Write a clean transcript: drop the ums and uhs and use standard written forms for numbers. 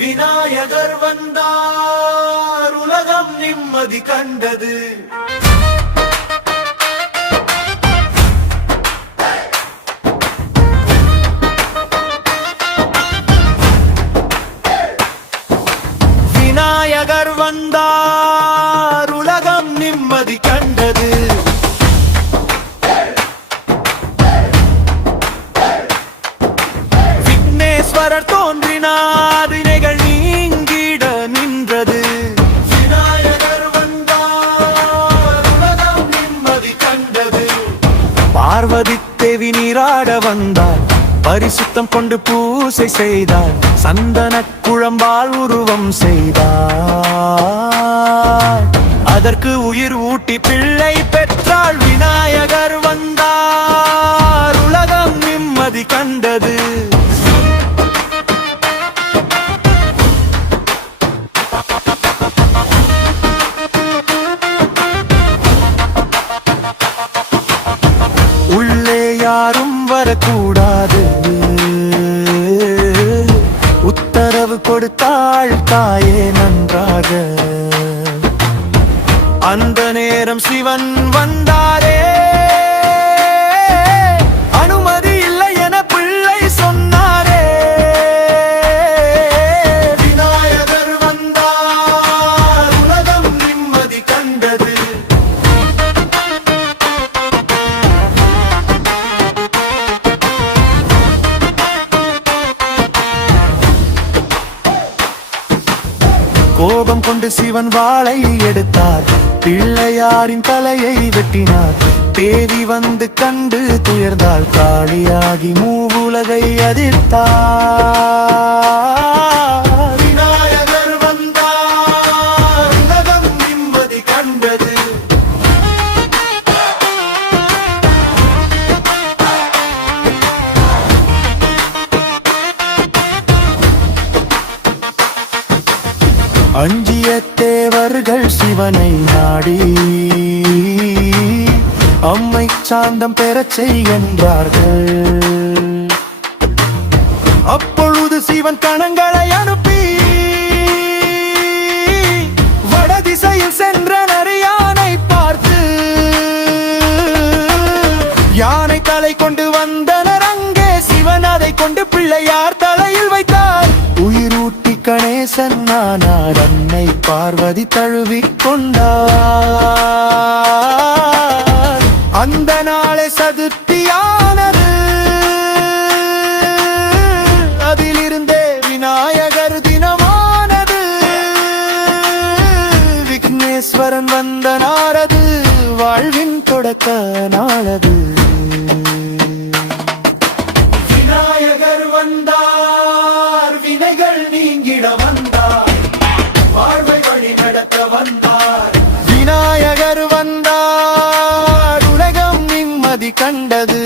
விநாயகர் வந்தார் உலகம் நிம்மதி கண்டது. விநாயகர் வந்தார் உலகம் நிம்மதி கண்டது. விக்னேஸ்வரர் தோன்றினார், வினைகள் நீங்கிட நின்றது. விநாயகர் வந்தார் உலகம் நிம்மதி கண்டது. பார்வதி தேவி நீராட வந்தார், பரிசுத்தம் கொண்டு பூசை செய்தார், சந்தன குழம்பால் உருவம் செய்தார், அதற்கு உயிர் ஊட்டி பிள்ளை பெற்றாள். விநாயகர் வந்தார் உலகம் நிம்மதி கண்டது. உள்ளே யாரும் வரக்கூடாது, உத்தரவு கொடுத்தாள் தாயே நன்றாக. அந்த நேரம் சிவன் வந்தாரே, அனுமதி இல்லை என பிள்ளை சொன்னாரே. விநாயகர் வந்தார் உலகம் நிம்மதி கண்டது. கோபம் கொண்டு சிவன் வாளை எடுத்தார், பிள்ளையாரின் தலையை வெட்டினார். தேவி வந்து கண்டு துயர்ந்தாள், காளியாகி மூவுலகை அதிர்த்தார். விநாயகர் வந்தார் உலகம் நிம்மதி கண்டது. அஞ்சிய தேவர்கள் சிவனை நாடி அம்மை சாந்தம் பெறச் செய்கின்றார்கள். அப்பொழுது சிவன் கணங்களை அனுப்பி வடதிசையில் சென்ற நரியானை பார்த்து, யானை தலை கொண்டு வந்தனர் அங்கே. சிவன் அதை கொண்டு பிள்ளையார் தலையில் வைத்தார். உயிரூட்டி கணேசன் நானார், அன்னை பார்வதி தழுவிக் கொண்டார். அந்த நாளை சதுர்த்தியானது, அதிலிருந்தே விநாயகர் தினமானது. விக்னேஸ்வரன் வந்த நாளது, வாழ்வின் தொடக்க நாளது. விநாயகர் வந்தார், வினைகள் நீங்கிட வந்தார், வாழ்வை வழி நடத்த வந்தார். விநாயகர் வந்தார் உலகம் நிம்மதி கண்டது.